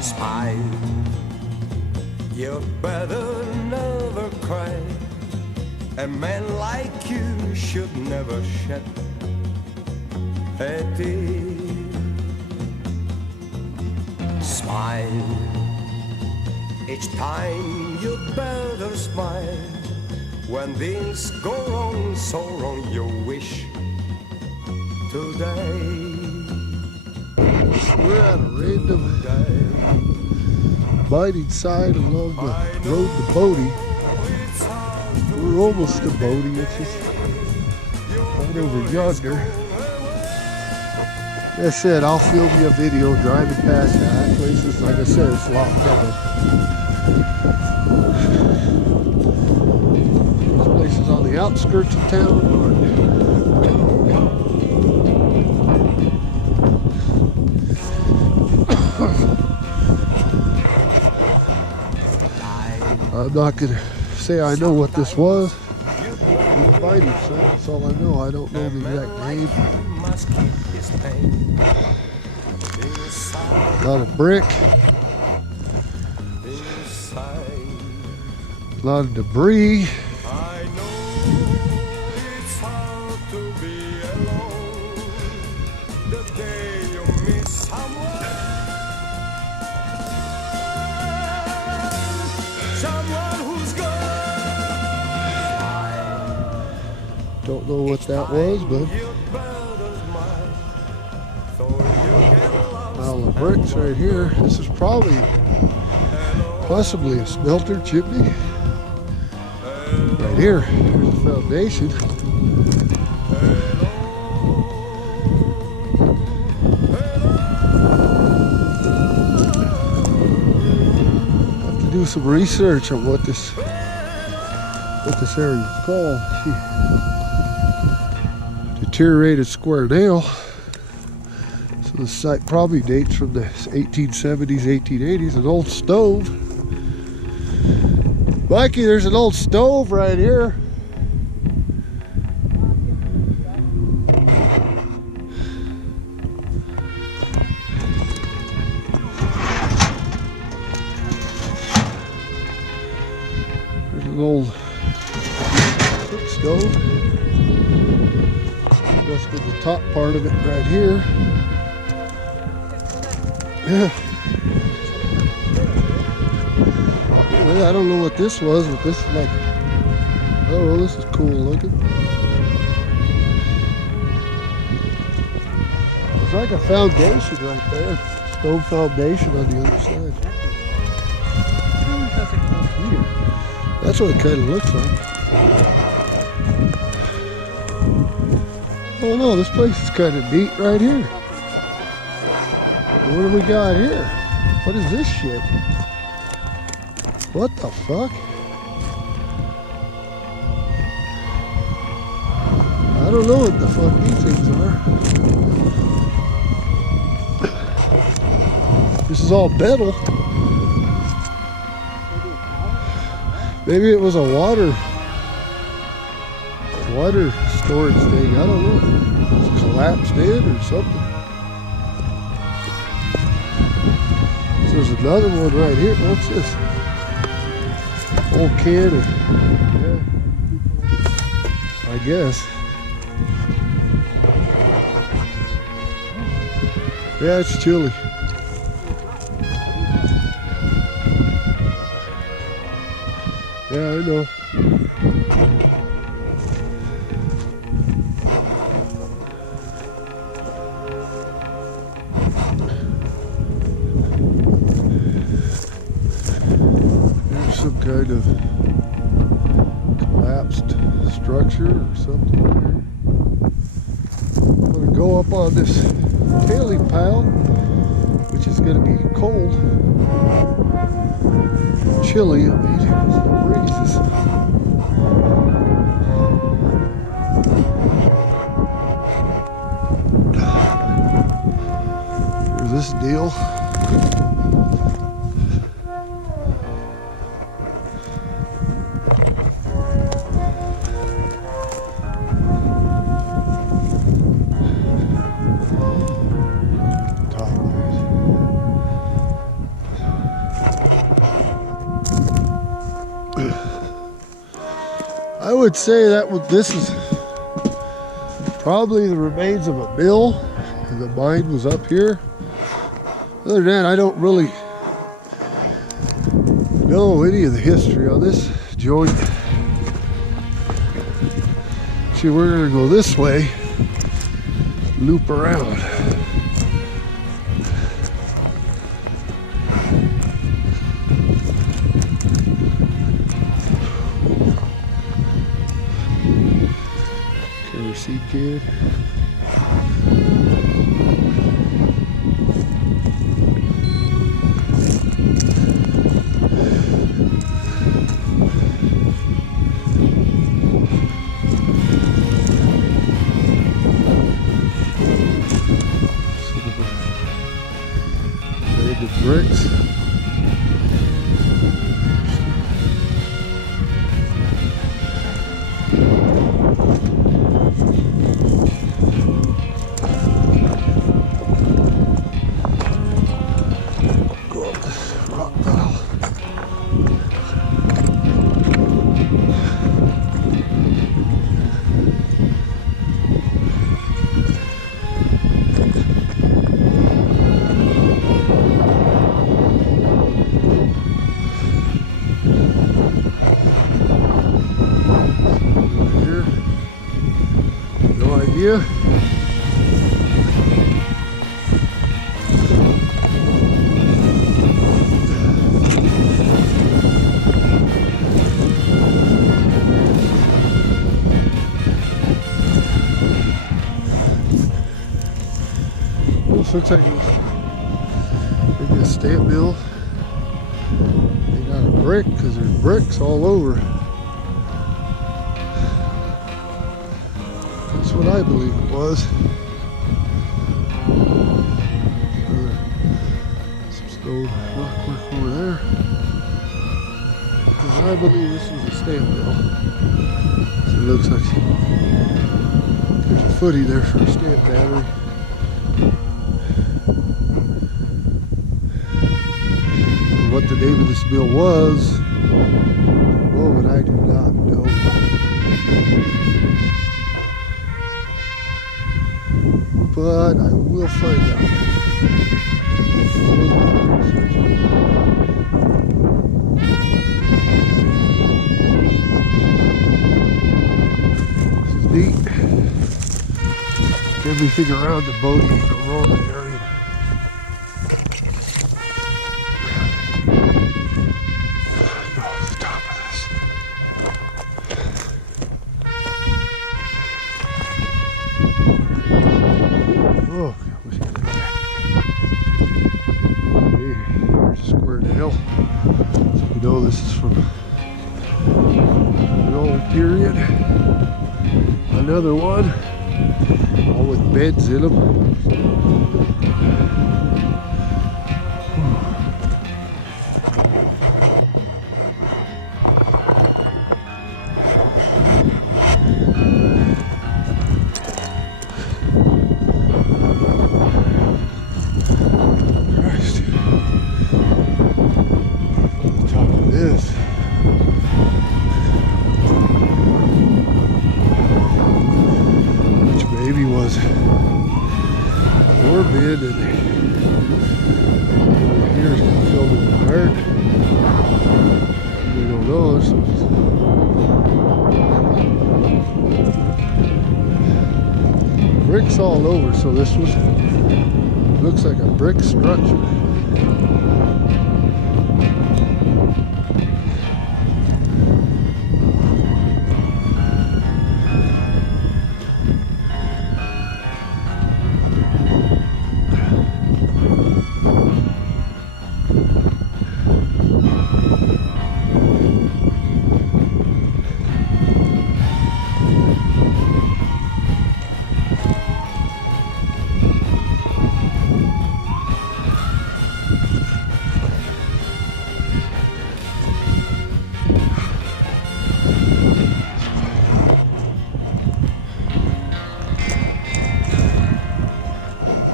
Smile, you better never cry. A man like you should never shed a tear. Smile, each time you better smile. When things go wrong, so wrong, you wish today. We're at a random mining site along the road to Bodie. We're almost to Bodie. It's just right over yonder. Like I said, I'll film you a video driving past that place. Is, like I said, it's locked down. This place is on the outskirts of town. I'm not gonna say I know what this was. That's all I know. I don't know the exact name. A lot of brick. A lot of debris. Don't know what that was, but pile of bricks right here. This is possibly a smelter chimney. Right here, here's the foundation. Have to do some research on what this area is called. Deteriorated square nail. So the site probably dates from the 1870s, 1880s. An old stove. Mikey, there's an old stove right here. There's an old cook stove. Must be the top part of it right here. Yeah. Well, I don't know what this was, but this is like, oh, this is cool looking. It's like a foundation right there. Stove foundation on the other side. That's what it kind of looks like. Oh no, this place is kind of neat right here. What do we got here? What is this shit? What the fuck? I don't know what the fuck these things are. This is all metal. Maybe it was a water storage thing. I don't know. It's collapsed in or something. So there's another one right here. What's this? Old can of, yeah, I guess. Yeah, it's chilly. Yeah, I know. There's some kind of collapsed structure or something here. I'm gonna go up on this tailing pile, which is gonna be cold. Chilly, I mean, the breezes. Here's this deal. would say this is probably the remains of a mill, and the mine was up here. Other than that, I don't really know any of the history on this joint. See, we're gonna go this way, loop around. Carry seed kid. Bricks. Go up this rock pile. Yeah. This looks like maybe a stamp mill. They got a brick because there's bricks all over. That's what I believe it was. Some stone rock work over there. Because I believe this was a stamp mill. So it looks like there's a footy there for a stamp battery. What the name of this mill was, oh, but I do not know. But I will find out. This is neat. Everything around the Bodie and Aurora area. Oh, here's a square nail. So you know this is from the old period. Another one, all with beds in them. Bid and here's filled with dirt. We don't know. So bricks all over. So this looks like a brick structure.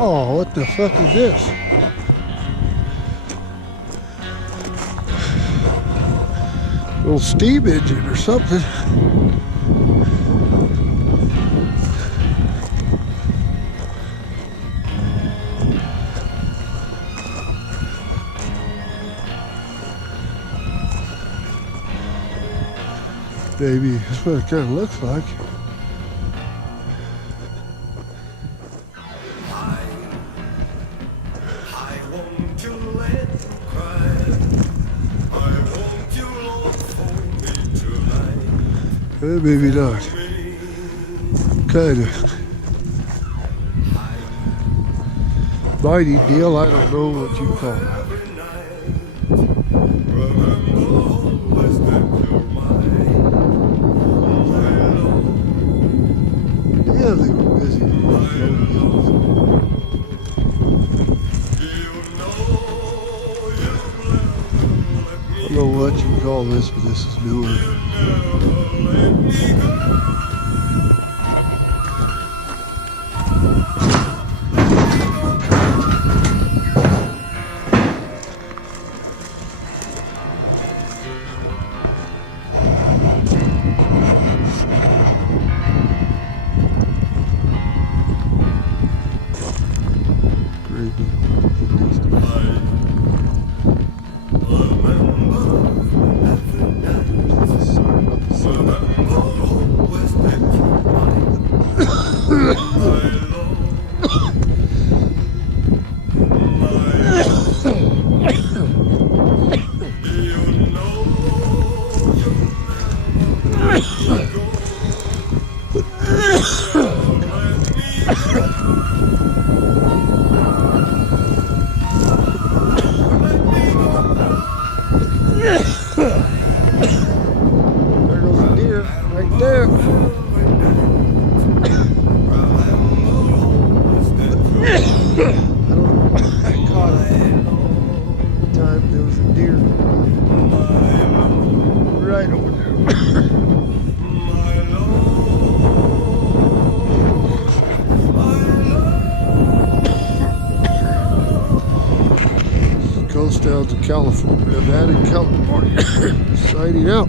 Oh, what the fuck is this? Little steam engine or something. Maybe that's what it kind of looks like. I want you let you cry. I want you Lord for me tonight. Maybe not. Kind of. Mighty deal, I don't know what you call it. Yeah, they were busy. I don't know what you call this, but this is newer. There goes a deer right there. I don't know. I caught it. One time there was a deer right over there. Coast down to California, Nevada, California, sighting out.